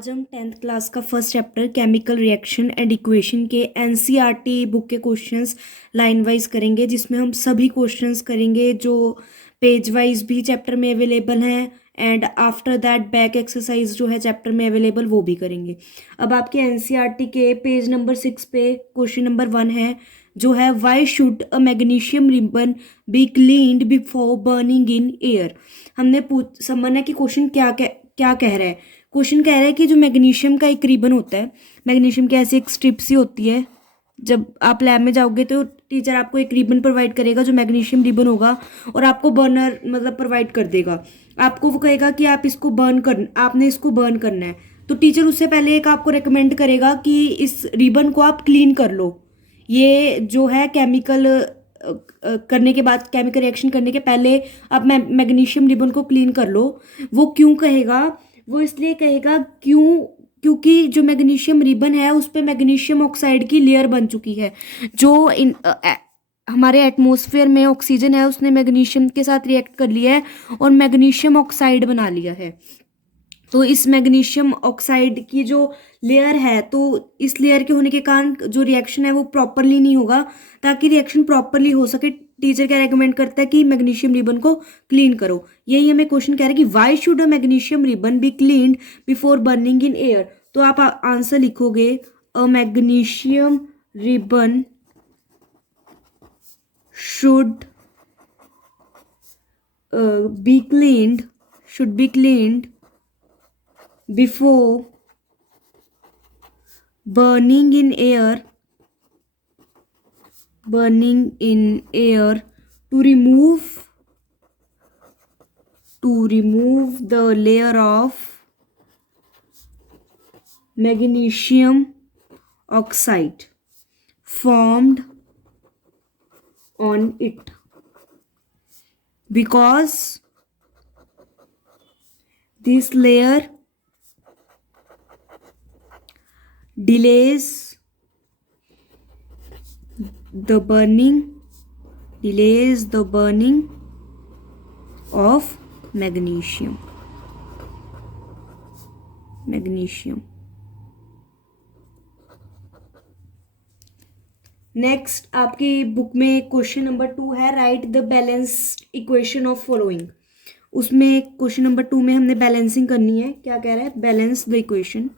आज हम 10th class का first chapter chemical reaction and equation के एनसीईआरटी बुक के क्वेश्चंस लाइन वाइज करेंगे, जिसमें हम सभी क्वेश्चंस करेंगे जो पेज वाइज भी चैप्टर में अवेलेबल हैं and after that back exercise जो है चैप्टर में अवेलेबल वो भी करेंगे। अब आपके एनसीईआरटी के पेज नंबर 6 पे क्वेश्चन नंबर 1 है, जो है Y should a magnesium ribbon be cleaned before burning in air. हमने समझना है कि क्वेश्चन क्या क्या कह रहा है। क्वेश्चन कह रहा है कि जो मैग्नीशियम का एक रिबन होता है, मैग्नीशियम की ऐसी एक स्ट्रिप सी होती है, जब आप लैब में जाओगे तो टीचर आपको एक रिबन प्रोवाइड करेगा जो मैग्नीशियम रिबन होगा, और आपको बर्नर मतलब प्रोवाइड कर देगा। आपको वो कहेगा कि आप इसको आपने इसको बर्न करना है, तो टीचर उससे पहले एक आपको रेकमेंड करेगा कि इस रिबन को आप क्लीन कर लो। ये जो है केमिकल करने के बाद, केमिकल रिएक्शन करने के पहले आप मैग्नीशियम रिबन को क्लीन कर लो। वो क्यों कहेगा? वो इसलिए कहेगा क्योंकि जो मैग्नीशियम रिबन है उस पर मैग्नीशियम ऑक्साइड की लेयर बन चुकी है। जो हमारे एटमॉस्फेयर में ऑक्सीजन है उसने मैग्नीशियम के साथ रिएक्ट कर लिया है और मैग्नीशियम ऑक्साइड बना लिया है। तो इस मैग्नीशियम ऑक्साइड की जो लेयर है, तो इस लेयर के होने के कारण जो रिएक्शन है वो प्रॉपरली नहीं होगा। ताकि रिएक्शन प्रॉपरली हो सके, टीचर क्या रेकमेंड करता है कि मैग्नीशियम रिबन को क्लीन करो। यही हमें क्वेश्चन कह रहा है कि why should a magnesium ribbon be cleaned before burning in air. तो आप आंसर लिखोगे a magnesium ribbon should be cleaned before burning in air to remove the layer of magnesium oxide formed on it, because this layer delays the burning of magnesium. Next आपकी book में question number 2 है, right the balanced equation of following. उसमें question number 2 में हमने balancing करनी है। क्या कह रहा है? Balance the equation.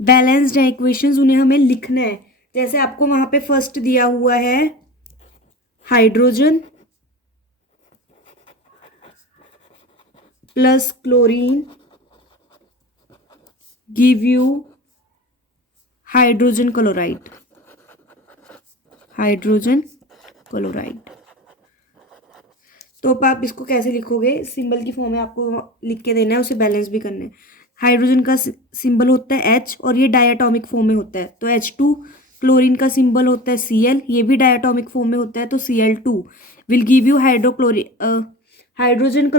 बैलेंस्ड है इक्वेशंस, उन्हें हमें लिखना है। जैसे आपको वहां पे फर्स्ट दिया हुआ है hydrogen plus chlorine give you hydrogen chloride. तो अब आप इसको कैसे लिखोगे? सिंबल की फॉर्म में आपको लिख के देना है, उसे बैलेंस भी करना है। हाइड्रोजन का सिंबल होता है H और ये डायटोमिक फॉर्म में होता है तो H2। क्लोरीन का सिंबल होता है Cl, ये भी डायटोमिक फॉर्म में होता है तो Cl2 will give you hydrogen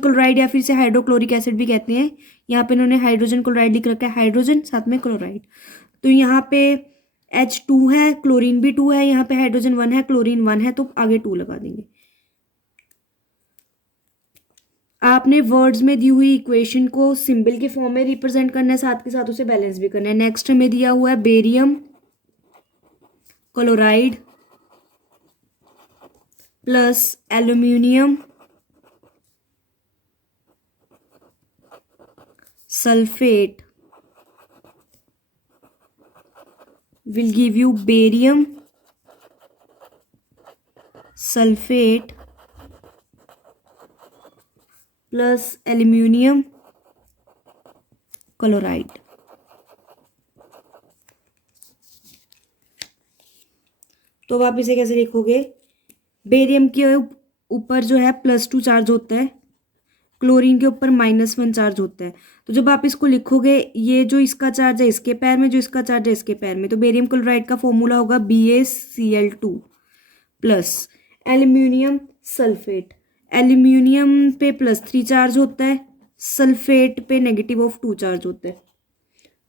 chloride या फिर से हाइड्रोक्लोरिक एसिड भी कहते हैं। यहाँ पे इन्होंने हाइड्रोजन क्लोराइड लिख रखा है, हाइड्रोजन साथ में क्लोराइड। तो यहाँ पे H2 है, क्लोरीन भी 2 है, यहाँ पे हाइड्रोजन 1 है, क्लोरीन 1 है, तो आगे 2 लगा देंगे। आपने वर्ड्स में दी हुई इक्वेशन को सिंबल के फॉर्म में रिप्रेजेंट करना है, साथ के साथ उसे बैलेंस भी करना है। नेक्स्ट हमें दिया हुआ है barium chloride plus aluminium sulphate will give you barium sulfate plus aluminium chloride। तो अब आप इसे कैसे लिखोगे? बेरियम के ऊपर जो है +2 चार्ज होता है, क्लोरीन के ऊपर -1 चार्ज होता है। तो जब आप इसको लिखोगे, ये जो इसका चार्ज है इसके पैर में, जो इसका चार्ज है इसके पैर में, तो बेरियम क्लोराइड का फॉर्मूला होगा BaCl2 plus aluminium sulphate. Aluminium पे +3 चार्ज होता है, सल्फेट पे -2 चार्ज होता है।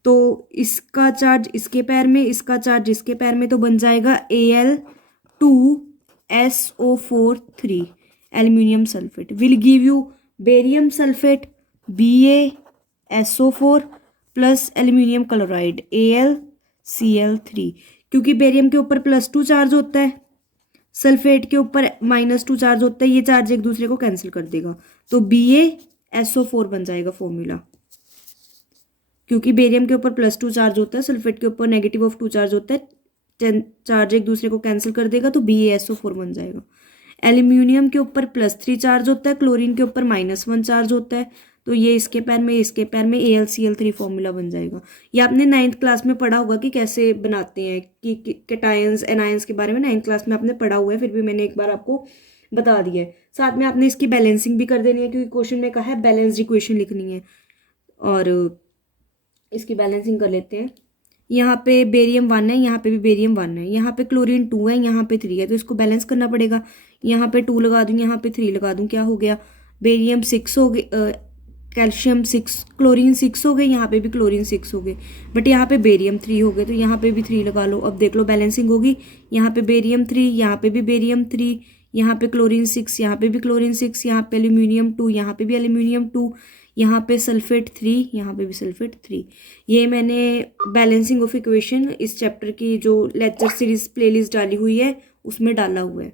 तो इसका चार्ज इसके पैर में, इसका चार्ज इसके पैर में, तो बन जाएगा Al2SO4 3 aluminium sulphate will give you barium sulphate BaSO4 plus aluminium chloride AlCl3। क्योंकि बेरियम के ऊपर +2 चार्ज होता है, सल्फेट के ऊपर -2 चार्ज होता है, ये चार्ज एक दूसरे को कैंसिल कर देगा, तो BaSO4 बन जाएगा फॉर्मूला। क्योंकि बेरियम के ऊपर +2 चार्ज होता है, सल्फेट के ऊपर -2 चार्ज होता है, चार्ज एक दूसरे को कैंसिल कर देगा, तो BaSO4 बन जाएगा। एल्यूमिनियम के ऊपर +3 चार्ज होता है, क्लोरीन के ऊपर -1 चार्ज होता है, तो ये इसके पैर में इसके पैर में AlCl3 फॉर्मूला बन जाएगा। ये आपने 9th क्लास में पढ़ा होगा कि कैसे बनाते हैं, कि कैटायंस एनायंस के बारे में 9th क्लास में आपने पढ़ा हुआ है, फिर भी मैंने एक बार आपको बता दिया है। साथ में आपने इसकी बैलेंसिंग भी कर देनी है, क्योंकि क्वेश्चन में कहा है बैलेंस्ड इक्वेशन लिखनी है, और इसकी बैलेंसिंग कर लेते हैं। यहाँ पे बेरियम 1 है, यहाँ पे भी बेरियम 1 है, यहाँ पे क्लोरीन 2 है, यहाँ पे 3 है, तो इसको बैलेंस करना पड़ेगा। यहाँ पे 2 लगा दूँ, यहाँ पे 3 लगा दूँ, क्या हो गया, बेरियम 6 हो गए, कैल्शियम 6, क्लोरीन 6 हो गए, यहाँ पे भी क्लोरीन 6 हो गए, बट यहाँ पे बेरियम 3 हो गए, तो यहाँ पे भी 3 लगा लो। अब देख लो बैलेंसिंग होगी, यहाँ पे बेरियम 3, यहाँ पे भी बेरियम 3, यहाँ पे क्लोरीन 6, यहाँ पे भी क्लोरीन 6, यहाँ पे एल्यूमिनियम 2, यहाँ पे भी एल्यूमिनियम 2, यहाँ पे सल्फेट 3, यहाँ पे भी सल्फेट 3। ये मैंने बैलेंसिंग ऑफ इक्वेशन इस चैप्टर की जो लेक्चर सीरीज प्लेलिस्ट डाली हुई है उसमें डाला हुआ है।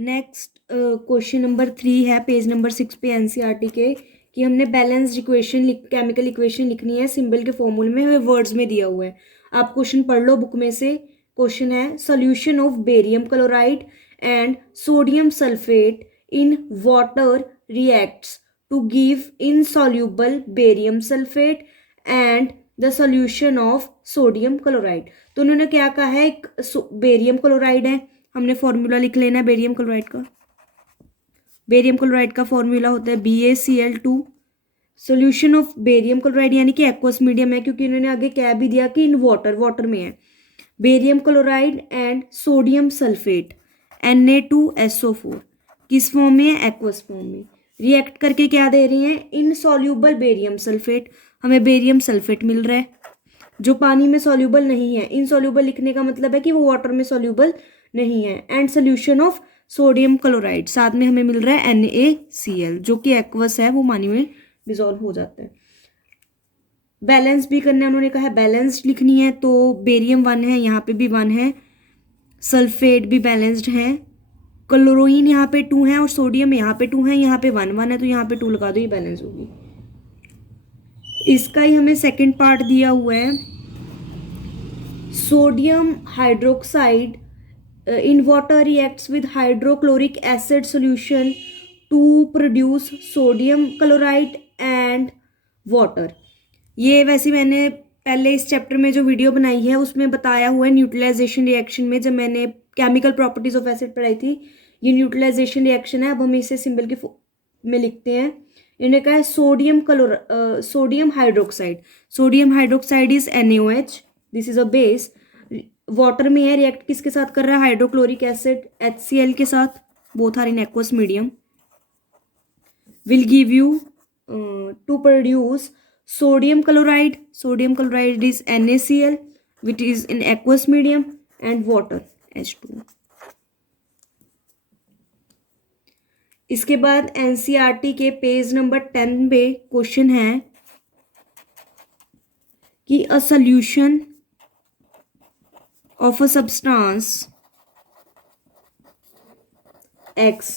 नेक्स्ट क्वेश्चन नंबर 3 है पेज नंबर 6 पे एनसीईआरटी के, कि हमने बैलेंस्ड इक्वेशन केमिकल इक्वेशन लिखनी है सिंबल के फॉर्मूले में, हमें वर्ड्स में दिया हुआ है। आप क्वेश्चन पढ़ लो बुक में से। क्वेश्चन है solution of barium chloride and sodium sulphate in water reacts to give insoluble barium sulfate and the solution of sodium chloride। तो उन्होंने क्या कहा है, एक बेरियम क्लोराइड है, हमने फॉर्मूला लिख लेना है बेरियम क्लोराइड का। बेरियम क्लोराइड का फॉर्मूला होता है BaCl2। Solution of barium chloride यानी कि एक्वस मीडियम है, क्योंकि इन्होंने आगे क्या भी दिया कि इन वाटर में है। Barium chloride and sodium sulphate Na2SO4 किस फॉर्म में है, एक्वस फॉर्म में। रिएक्ट करके क्या दे रही हैं, इनसॉल्यूबल बेरियम सल्फेट, हमें बेरियम सल्फेट मिल रहा है जो पानी में सॉल्यूबल नहीं है। इनसॉल्यूबल लिखने का मतलब है कि वो वाटर में सॉल्यूबल नहीं है। And solution of sodium chloride, साथ में हमें मिल रहा है NaCl जो कि एक्वस है, वो पानी में डिसॉल्व हो जाता है। बैलेंस भी करना है, उन्होंने कहा है बैलेंस्ड लिखनी है, तो बेरियम 1 है, यहाँ पे भी 1 है, सल्फेट भी बैलेंस्ड है, क्लोरीन यहाँ पे 2 है और सोडियम यहाँ पे 2 है, यहाँ पे 1 है, तो यहाँ पे 2 लगा दो, ये बैलेंस होगी। इसका ही हमें सेकंड पार्ट दिया हुआ है, sodium hydroxide in water reacts with hydrochloric acid solution to produce sodium chloride and water. ये वैसे मैंने पहले इस चैप्टर में जो वीडियो बनाई है उसमें बताया हुआ है, न्यूट्रलाइजेशन रिएक्शन में जब मैंने केमिकल प्रॉपर्टीज ऑफ एसिड पढ़ाई थी, ये न्यूट्रलाइजेशन रिएक्शन है। अब हम इसे सिंबल के में लिखते हैं। इन्होंने कहा है sodium hydroxide, sodium hydroxide is NaOH, this is a base, water में है, रिएक्ट किसके साथ कर रहा है, हाइड्रोक्लोरिक एसिड HCl के साथ, both are in aqueous medium, will give you to produce sodium chloride is NaCl which is in aqueous medium and water H2। इसके बाद एनसीईआरटी के पेज नंबर 10 पे क्वेश्चन है कि a solution of a substance X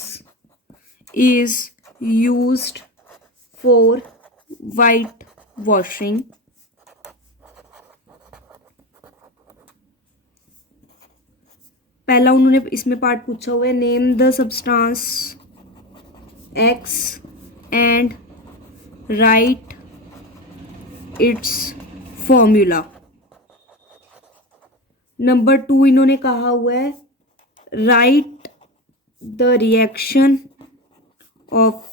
is used for white washing पहला उन्होंने इसमें part पूछा हुआ है, name the substance X and right it's formula. Number 2 इन्होंने कहा हुआ है, right the reaction of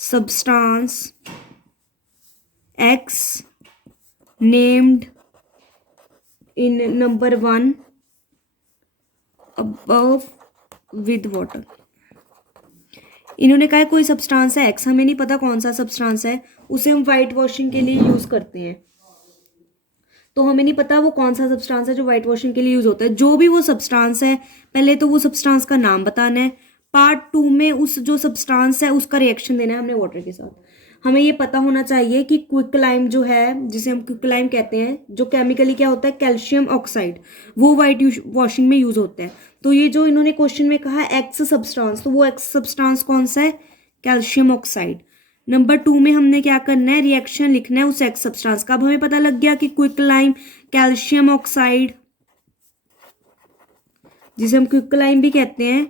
substance X named in number 1 above with water। इन्होंने कहा कोई सब्सटेंस है X, हमें नहीं पता कौन सा सब्सटेंस है, उसे हम वाइट वॉशिंग के लिए यूज करते हैं, तो हमें नहीं पता वो कौन सा सब्सटेंस है जो वाइट वॉशिंग के लिए यूज होता है। जो भी वो सब्सटेंस है, पहले तो वो सब्सटेंस का नाम बताना है, पार्ट 2 में उस जो सब्सटेंस है उसका रिएक्शन देना है हमने वाटर के साथ। हमें ये पता होना चाहिए कि क्विकलाइम जो है, जिसे हम क्विकलाइम कहते हैं, जो केमिकली क्या होता है, कैल्शियम ऑक्साइड, वो वाइट वॉशिंग में यूज होता है। तो ये जो इन्होंने क्वेश्चन में कहा एक्स सब्सटेंस, तो वो एक्स सब्सटेंस कौन सा है, कैल्शियम ऑक्साइड। नंबर 2 में हमने क्या करना है, रिएक्शन लिखना है उस एक्स सब्सटेंस का। अब हमें पता लग गया कि क्विकलाइम, कैल्शियम ऑक्साइड, जिसे हम क्विकलाइम भी कहते हैं,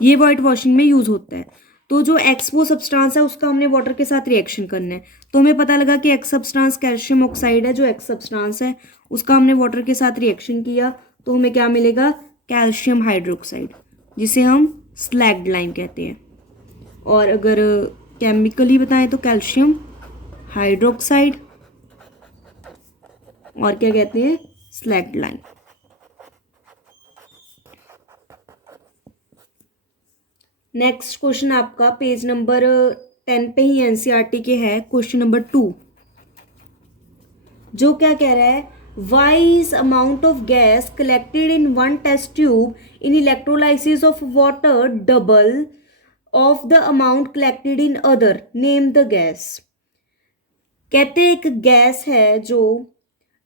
ये वाइट वॉशिंग में यूज होता है। तो जो एक्स वो सब्सटेंस है उसका हमने वाटर के साथ रिएक्शन करना है। तो हमें पता लगा कि एक्स सब्सटेंस कैल्शियम ऑक्साइड है, जो एक्स सब्सटेंस है उसका हमने वाटर के साथ रिएक्शन किया तो हमें क्या मिलेगा, कैल्शियम हाइड्रोक्साइड, जिसे हम स्लैग्ड लाइम कहते हैं। और अगर केमिकली बताएं तो कैल्शियम हाइड्रोक्साइड, और क्या कहते हैं, स्लैग्ड लाइम। नेक्स्ट क्वेश्चन आपका पेज नंबर 10 पे ही एनसीईआरटी के है, क्वेश्चन नंबर 2, जो क्या कह रहा है, why's amount of gas collected in one test tube in electrolysis of water double of the amount collected in other, name the gas. कहते हैं एक गैस है जो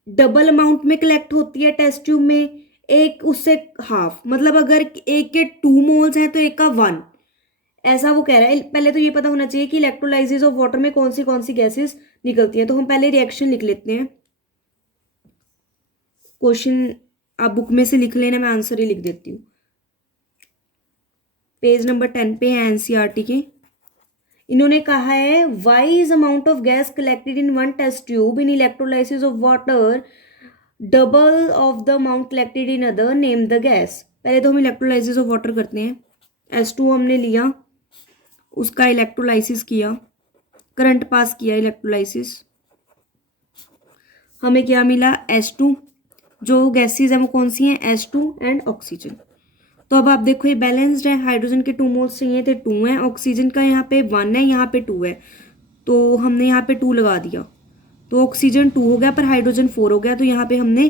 डबल अमाउंट में कलेक्ट होती है टेस्ट ट्यूब में, एक उससे हाफ, मतलब अगर एक के 2 मोल्स हैं तो एक का 1, ऐसा वो कह रहा है। पहले तो ये पता होना चाहिए कि इलेक्ट्रोलाइसिस ऑफ वाटर में कौन सी गैसेस निकलती हैं। तो हम पहले रिएक्शन लिख लेते हैं। क्वेश्चन आप बुक में से लिख लेना, मैं आंसर ही लिख देती हूँ। पेज नंबर 10 पे है एनसीईआरटी के। इन्होंने कहा है why's amount of gas collected in one test tube in electrolysis of water double of the amount collected in other, name the gas. पहले तो हम इलेक्ट्रोलाइसिस ऑफ वाटर करते हैं। H2 हमने लिया, उसका इलेक्ट्रोलाइसिस किया, करंट पास किया, इलेक्ट्रोलाइसिस, हमें क्या मिला, H2। जो गैसेस हैं वो कौन सी हैं, H2 एंड ऑक्सीजन। तो अब आप देखो ये बैलेंस्ड है, हाइड्रोजन के 2 मोल्स चाहिए थे, 2 हैं, ऑक्सीजन का यहाँ पे 1 है, यहाँ पे 2 है, तो हमने यहाँ पे 2 लगा दिया, तो ऑक्सीजन 2 हो गया पर हाइड्रोजन 4 हो गया। तो यहाँ पे हमने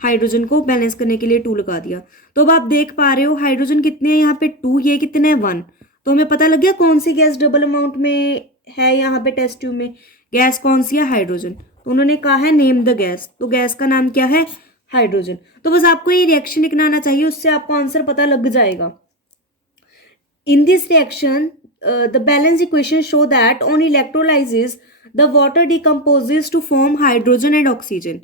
हाइड्रोजन को बैलेंस करने के लिए 2 लगा दिया। तो अब आप देख पा रहे हो हाइड्रोजन कितने हैं, यहाँ पे 2, ये कितने हैं, 1। तो हमें पता लग गया कौन सी गैस डबल अमाउंट में है यहाँ पे टेस्ट ट्यूब में, गैस कौन सी है, हाइड्रोजन। तो उन्होंने कहा है नेम द गैस, तो गैस का नाम क्या है, हाइड्रोजन। तो बस आपको ये रिएक्शन लिखना आना चाहिए, उससे आपको आंसर पता लग जाएगा। In this reaction the balance equation show that on electrolysis the water decomposes to form hydrogen and oxygen.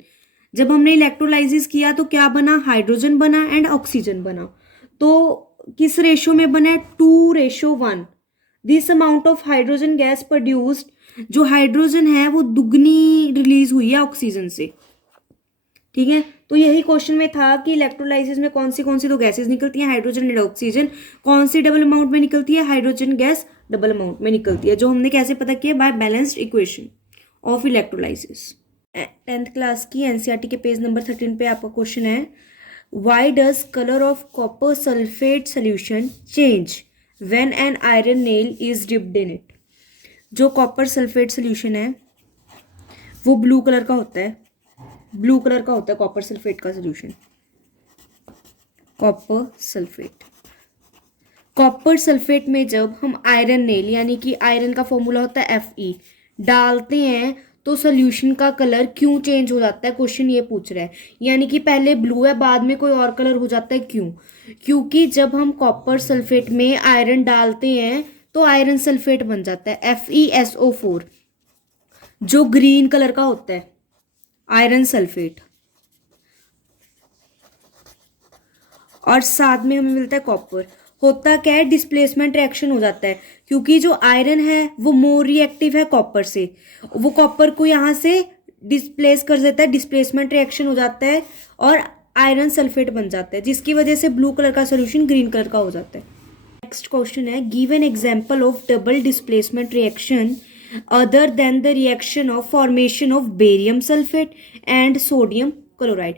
जब हमने इलेक्ट्रोलाइसिस किया तो क्या बना, हाइड्रोजन बना एंड ऑक्सीजन बना। तो किस रेशो में बना है, 2:1। This amount of hydrogen gas produced, जो हाइड्रोजन है वो दुगनी रिलीज हुई है ऑक्सीजन से। ठीक है, तो यही क्वेश्चन में था कि इलेक्ट्रोलाइसिस में कौन सी तो गैसेस निकलती हैं, हाइड्रोजन एंड ऑक्सीजन। कौन सी डबल अमाउंट में निकलती है, हाइड्रोजन गैस डबल अमाउंट में निकलती है, जो हमने कैसे पता किया, by balanced equation of electrolysis. 10th class की एनसीईआरटी के पेज नंबर 13 पे आपका क्वेश्चन है, why does colour of copper sulphate solution change when an iron nail is dipped in it. जो कॉपर सल्फेट सोल्यूशन है वो ब्लू कलर का होता है, ब्लू कलर का होता है कॉपर सल्फेट का सोल्यूशन। कॉपर सल्फेट में जब हम आयरन नेल, यानी कि आयरन का फॉर्मूला होता है Fe, डालते हैं तो सोल्यूशन का कलर क्यों चेंज हो जाता है, क्वेश्चन ये पूछ रहा है। यानी कि पहले ब्लू है, बाद में कोई और कलर हो जाता है, क्यों? क्योंकि जब हम कॉपर सल्फेट में आयरन डालते हैं तो आयरन सल्फेट बन जाता है FeSO4, जो ग्रीन कलर का होता है, आयरन सल्फेट, और साथ में हमें मिलता है कॉपर। होता क्या है, डिस्प्लेसमेंट रिएक्शन हो जाता है, क्योंकि जो आयरन है वो मोर रिएक्टिव है कॉपर से, वो कॉपर को यहाँ से डिस्प्लेस कर देता है, डिस्प्लेसमेंट रिएक्शन हो जाता है और आयरन सल्फेट बन जाता है, जिसकी वजह से ब्लू कलर का सोल्यूशन ग्रीन कलर का हो जाता है। नेक्स्ट क्वेश्चन है, give an example of double displacement reaction other than the reaction of formation of barium sulphate and sodium chloride.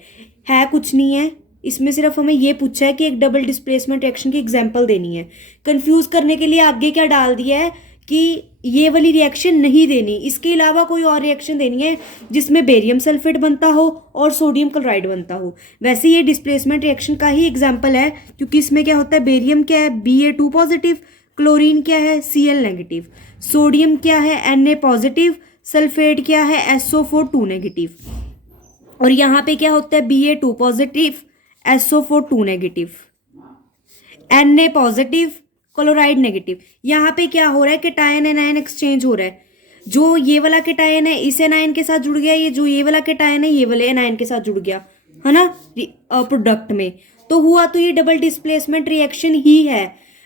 है कुछ नहीं है, इसमें सिर्फ हमें ये पूछा है कि एक डबल डिस्प्लेसमेंट रिएक्शन की एग्जांपल देनी है। कंफ्यूज करने के लिए आगे क्या डाल दिया है कि ये वाली रिएक्शन नहीं देनी, इसके अलावा कोई और रिएक्शन देनी है जिसमें बेरियम सल्फेट बनता हो और सोडियम क्लोराइड बनता हो। वैसे ये डिस्प्लेसमेंट रिएक्शन का ही एग्जांपल है, क्योंकि इसमें क्या होता है, बेरियम क्या है Ba2 पॉजिटिव, क्लोरीन क्या है Cl नेगेटिव, सोडियम क्या है Na पॉजिटिव, सल्फेट क्या है SO4 2 नेगेटिव, और यहाँ पे क्या होता है Ba2 positive, SO4 2 negative, Na positive, chloride negative. यहाँ पे क्या हो रहा है, कैटायन एनायन एक्सचेंज हो रहा है। जो ये वाला कैटायन है इस एनायन के साथ जुड़ गया, ये जो ये वाला कैटायन है ये वाले एनायन के साथ जुड़ गया, है ना, प्रोडक्ट में। तो हुआ तो ये डबल डिस्प्लेसमेंट रिएक्शन ही है।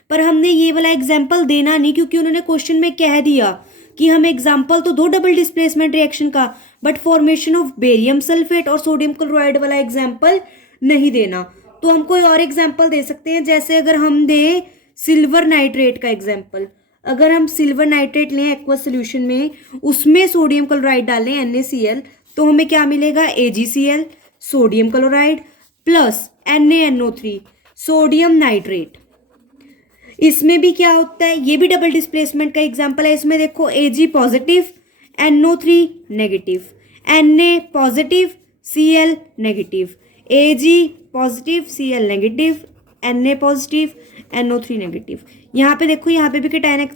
पर हमने ये वाला एग्जाम्पल देना नहीं, क्योंकि उन्होंने क्वेश्चन में कह दिया कि हम एग्जाम्पल तो दो डबल डिस्प्लेसमेंट रिएक्शन का, but formation of barium sulphate और सोडियम क्लोराइड वाला एग्जाम्पल नहीं देना। तो हम कोई और एग्जाम्पल दे सकते हैं, जैसे अगर हम दें सिल्वर नाइट्रेट का एग्जाम्पल। अगर हम सिल्वर नाइट्रेट लें एक्वा सोल्यूशन में, उसमें सोडियम क्लोराइड डालें NaCl, तो हमें क्या मिलेगा AgCl sodium chloride plus NaNO3 sodium nitrate. इसमें भी क्या होता है, ये भी डबल डिस्प्लेसमेंट का एग्जाम्पल है। इसमें देखो Ag positive NO3 negative, Na positive Cl negative, Ag positive Cl negative, Na positive NO3 negative. यहाँ पे देखो, यहाँ पे भी कैटायन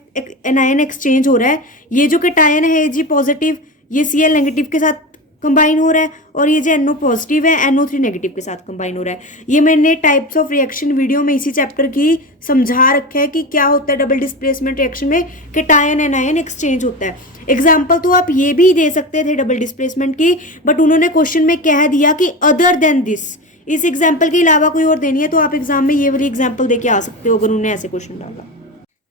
एनायन एक्सचेंज हो रहा है। ये जो कैटायन है Ag पॉजिटिव ये Cl नेगेटिव के साथ कंबाइन हो रहा है, और ये जो NO पॉजिटिव है NO3 नेगेटिव के साथ कंबाइन हो रहा है। ये मैंने टाइप्स ऑफ रिएक्शन वीडियो में इसी चैप्टर की समझा रखा है कि क्या होता है डबल डिस्प्लेसमेंट रिएक्शन में कैटायन एनायन एक्सचेंज होता है। एग्जाम्पल तो आप ये भी दे सकते थे डबल डिस्प्लेसमेंट की, बट उन्होंने क्वेश्चन में कह दिया कि अदर देन दिस, इस एग्जाम्पल के अलावा कोई और देनी है, तो आप एग्जाम में ये वाली एग्जाम्पल देके आ सकते हो अगर उन्होंने ऐसे क्वेश्चन डाला।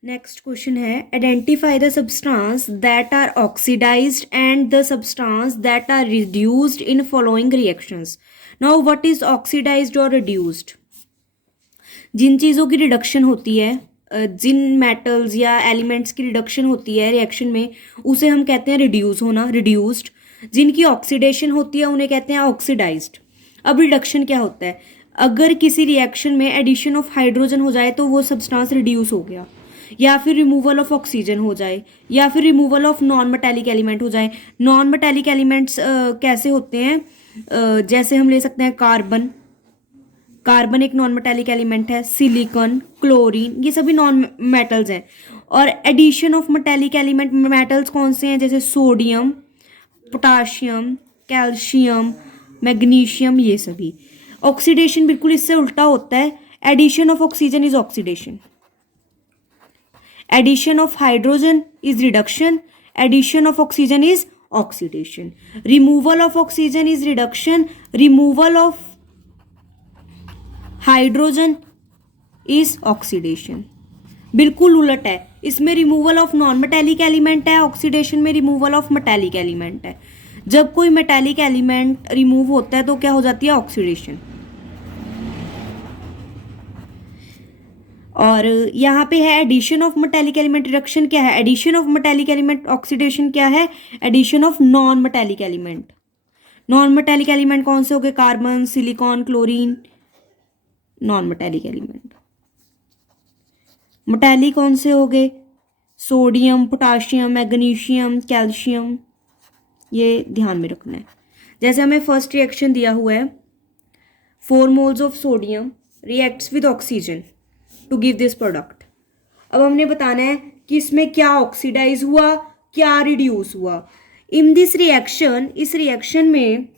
नेक्स्ट क्वेश्चन है, identify the substance that are oxidised and the substance that are reduced in following reactions. Now what is oxidised और रिड्यूस्ड? जिन चीज़ों की रिडक्शन होती है, जिन मेटल्स या एलिमेंट्स की रिडक्शन होती है रिएक्शन में, उसे हम कहते हैं रिड्यूस होना, रिड्यूस्ड। जिनकी ऑक्सीडेशन होती है उन्हें कहते हैं ऑक्सीडाइज्ड। अब रिडक्शन क्या होता है, अगर किसी रिएक्शन में एडिशन ऑफ हाइड्रोजन हो जाए तो वो सब्सटेंस रिड्यूस हो गया, या फिर रिमूवल ऑफ ऑक्सीजन हो जाए, या फिर removal of non metallic element हो जाए। नॉन मेटालिक एलिमेंट्स कैसे होते हैं, जैसे हम ले सकते हैं कार्बन, कार्बन एक नॉन मेटालिक एलिमेंट है, सिलिकॉन, क्लोरीन, ये सभी नॉन मेटल्स हैं। और addition of metallic element metals कौन से हैं, जैसे सोडियम, पोटाशियम, कैल्शियम, मैग्नीशियम, ये सभी। ऑक्सीडेशन बिल्कुल इससे उल्टा होता है, addition of oxygen is oxidation, addition of hydrogen is reduction, addition of oxygen is oxidation, removal of oxygen is reduction, removal of hydrogen is oxidation. बिल्कुल उलट है, इसमें removal of non metallic element है, ऑक्सीडेशन में removal of metallic element है। जब कोई metallic element remove होता है तो क्या हो जाती है, ऑक्सीडेशन। और यहाँ पे है addition of metallic element, reduction क्या है, addition of metallic element, oxidation क्या है, addition of non metallic element. Non metallic element कौन से हो गए, carbon, silicon, chlorine, non metallic element. Metallic कौन से हो गए, सोडियम, पोटाशियम, मैग्नीशियम, कैल्शियम, ये ध्यान में रखना है। जैसे हमें फर्स्ट रिएक्शन दिया हुआ है, 4 moles of sodium reacts with oxygen to give this product. अब हमने बताना है कि इसमें क्या ऑक्सीडाइज हुआ, क्या रिड्यूस हुआ। इन दिस रिएक्शन, इस रिएक्शन में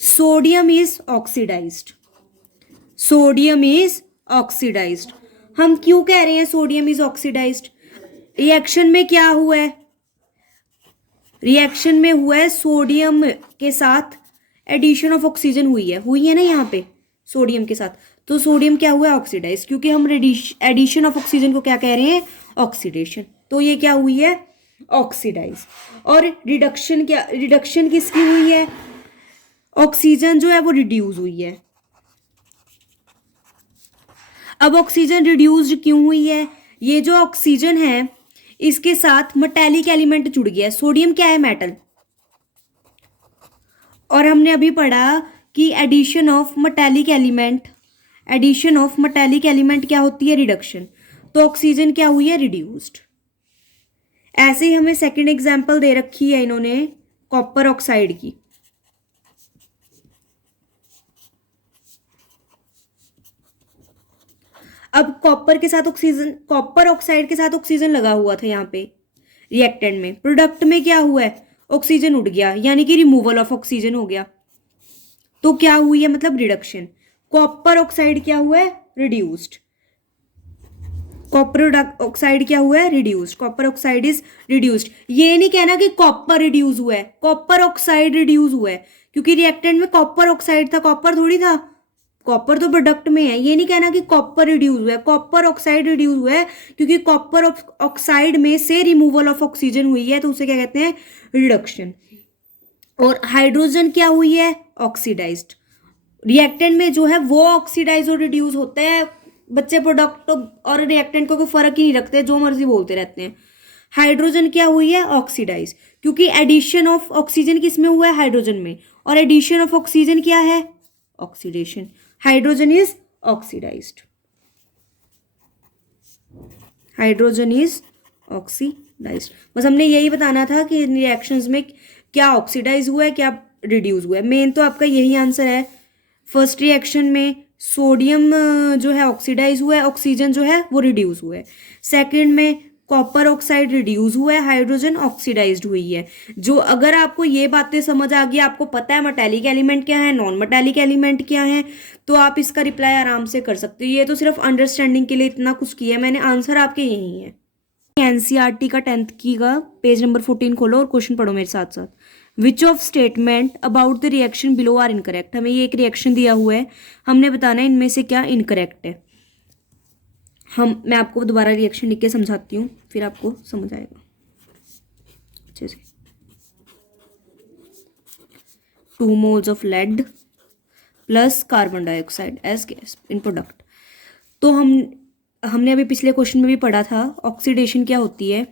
sodium is oxidised, sodium is oxidised. हम क्यों कह रहे हैं सोडियम इज ऑक्सीडाइज्ड? रिएक्शन में क्या हुआ है, रिएक्शन में हुआ है सोडियम के साथ एडिशन ऑफ ऑक्सीजन हुई है ना यहाँ पे सोडियम के साथ, तो सोडियम क्या हुआ है, ऑक्सीडाइज। क्योंकि हम एडिशन ऑफ ऑक्सीजन को क्या कह रहे हैं, ऑक्सीडेशन, तो ये क्या हुई है, ऑक्सीडाइज। और रिडक्शन क्या, रिडक्शन किसकी हुई है, ऑक्सीजन जो है वो रिड्यूस हुई है। अब ऑक्सीजन रिड्यूस्ड क्यों हुई है, ये जो ऑक्सीजन है इसके साथ मेटालिक एलिमेंट जुड़ गया है। सोडियम क्या है, मेटल, और हमने अभी पढ़ा कि addition of metallic element, addition of metallic element क्या होती है, रिडक्शन। तो ऑक्सीजन क्या हुई है, रिड्यूस्ड। ऐसे ही हमें सेकंड एग्जांपल दे रखी है इन्होंने कॉपर ऑक्साइड की। अब कॉपर ऑक्साइड के साथ ऑक्सीजन लगा हुआ था यहाँ पे रिएक्टेंट में। प्रोडक्ट में क्या हुआ है, ऑक्सीजन उड़ गया, यानी कि रिमूवल ऑफ ऑक्सीजन हो गया। तो क्या हुई है, मतलब रिडक्शन। कॉपर ऑक्साइड क्या हुआ है, रिड्यूस्ड। कॉपर ऑक्साइड क्या हुआ है, reduced. Copper oxide is reduced. ये नहीं कहना कि कॉपर रिड्यूस हुआ है, कॉपर ऑक्साइड रिड्यूस हुआ है, क्योंकि रिएक्टेंट में कॉपर ऑक्साइड था, कॉपर थोड़ी था। कॉपर तो प्रोडक्ट में है। ये नहीं कहना कि कॉपर रिड्यूस हुआ है, कॉपर ऑक्साइड रिड्यूस हुआ है, क्योंकि कॉपर ऑक्साइड में से रिमूवल ऑफ ऑक्सीजन हुई है, तो उसे क्या कहते हैं, रिडक्शन। और हाइड्रोजन क्या हुई है, ऑक्सीडाइज्ड। रिएक्टेंट में जो है वो ऑक्सीडाइज और रिड्यूस होते हैं। बच्चे प्रोडक्ट और रिएक्टेंट को कोई फर्क ही नहीं रखते, जो मर्जी बोलते रहते हैं। हाइड्रोजन क्या हुई है, ऑक्सीडाइज, क्योंकि एडिशन ऑफ ऑक्सीजन किसमें हुआ है, हाइड्रोजन में, और एडिशन ऑफ ऑक्सीजन क्या है, oxidation. Hydrogen is oxidised, hydrogen is oxidised. बस हमने यही बताना था कि इन रिएक्शंस में क्या ऑक्सीडाइज हुआ है, क्या रिड्यूस हुआ है। मेन तो आपका यही आंसर है। फर्स्ट रिएक्शन में सोडियम जो है ऑक्सीडाइज हुआ है, ऑक्सीजन जो है वो रिड्यूस हुआ है। सेकंड में कॉपर ऑक्साइड रिड्यूस हुआ है, हाइड्रोजन ऑक्सीडाइज्ड हुई है। जो अगर आपको ये बातें समझ आ गई, आपको पता है मेटालिक एलिमेंट क्या है, नॉन मेटालिक एलिमेंट क्या है, तो आप इसका रिप्लाई आराम से कर सकते हो। ये तो सिर्फ अंडरस्टैंडिंग के लिए इतना कुछ किया है मैंने, आंसर आपके यही है। एनसीईआरटी का 10th की का पेज नंबर 14 खोलो और क्वेश्चन पढ़ो मेरे साथ साथ। Which of statement about the reaction below are incorrect. हमें ये एक रिएक्शन दिया हुआ है, हमने बताना है इनमें से क्या इनकरेक्ट है। मैं आपको दोबारा रिएक्शन लिख के समझाती हूँ, फिर आपको समझ आएगा अच्छे से। 2 moles of lead plus carbon dioxide as gas in product. तो हमने अभी पिछले क्वेश्चन में भी पढ़ा था, ऑक्सीडेशन क्या होती है,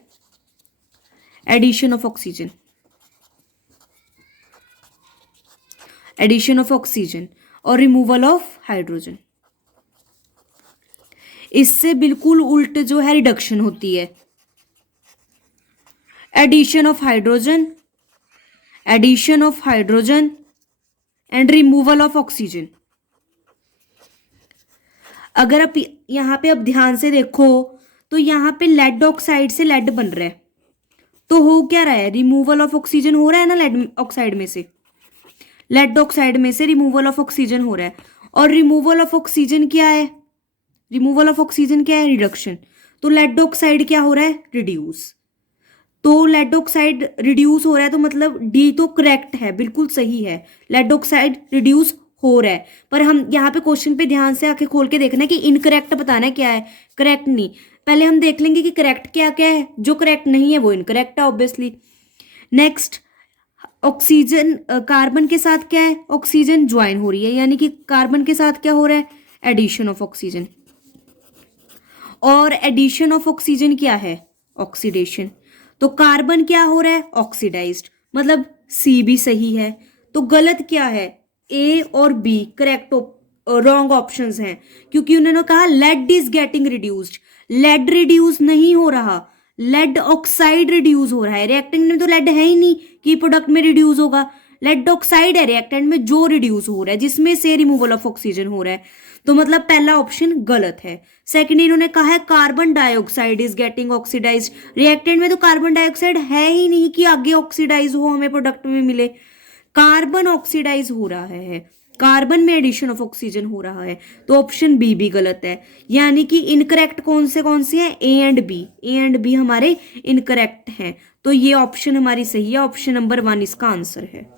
addition of oxygen, addition of oxygen और रिमूवल ऑफ हाइड्रोजन। इससे बिल्कुल उल्ट जो है रिडक्शन होती है, addition of hydrogen, addition of hydrogen and removal of oxygen. अगर आप यहाँ पे अब ध्यान से देखो तो यहाँ पे लेड ऑक्साइड से लेड बन रहा है, तो हो क्या रहा है, रिमूवल ऑफ ऑक्सीजन हो रहा है ना लेड ऑक्साइड में से, लेड ऑक्साइड में से रिमूवल ऑफ ऑक्सीजन हो रहा है। और रिमूवल ऑफ ऑक्सीजन क्या है, रिमूवल ऑफ ऑक्सीजन क्या है, रिडक्शन। तो लेड ऑक्साइड क्या हो रहा है, रिड्यूस। तो लेड ऑक्साइड रिड्यूस हो रहा है, तो मतलब डी तो करेक्ट है, बिल्कुल सही है, लेड ऑक्साइड रिड्यूस हो रहा है। पर हम यहाँ पे क्वेश्चन पे ध्यान से आके खोल के देखना है कि इनकरेक्ट बताना है क्या है, करेक्ट नहीं। पहले हम देख लेंगे कि करेक्ट क्या क्या है, जो करेक्ट नहीं है वो इनकरेक्ट है ऑब्वियसली। नेक्स्ट, ऑक्सीजन कार्बन के साथ क्या है, ऑक्सीजन ज्वाइन हो रही है, यानी कि कार्बन के साथ क्या हो रहा है, एडिशन ऑफ ऑक्सीजन। और एडिशन ऑफ ऑक्सीजन क्या है, ऑक्सीडेशन। तो कार्बन क्या हो रहा है, ऑक्सीडाइज्ड, मतलब सी भी सही है। तो गलत क्या है, ए और बी करेक्ट रॉन्ग ऑप्शंस हैं, क्योंकि उन्होंने कहा lead is getting reduced. Lead reduce नहीं हो रहा, लेड ऑक्साइड रिड्यूस हो रहा है। रिएक्टेंट में तो लेड है ही नहीं कि प्रोडक्ट में रिड्यूस होगा, लेड ऑक्साइड है रिएक्टेंट में जो रिड्यूस हो रहा है, जिसमें से रिमूवल ऑफ ऑक्सीजन हो रहा है। तो मतलब पहला ऑप्शन गलत है। सेकंड, इन्होंने कहा है carbon dioxide is getting oxidised. Reactant में तो कार्बन डाइऑक्साइड है ही नहीं कि आगे ऑक्सीडाइज हो, हमें प्रोडक्ट में मिले। कार्बन ऑक्सीडाइज हो रहा है, कार्बन में एडिशन ऑफ ऑक्सीजन हो रहा है। तो ऑप्शन बी भी गलत है, यानी कि इनकरेक्ट कौन से हैं, ए एंड बी हमारे इनकरेक्ट हैं। तो ये ऑप्शन हमारी सही है, ऑप्शन नंबर 1 इसका आंसर है।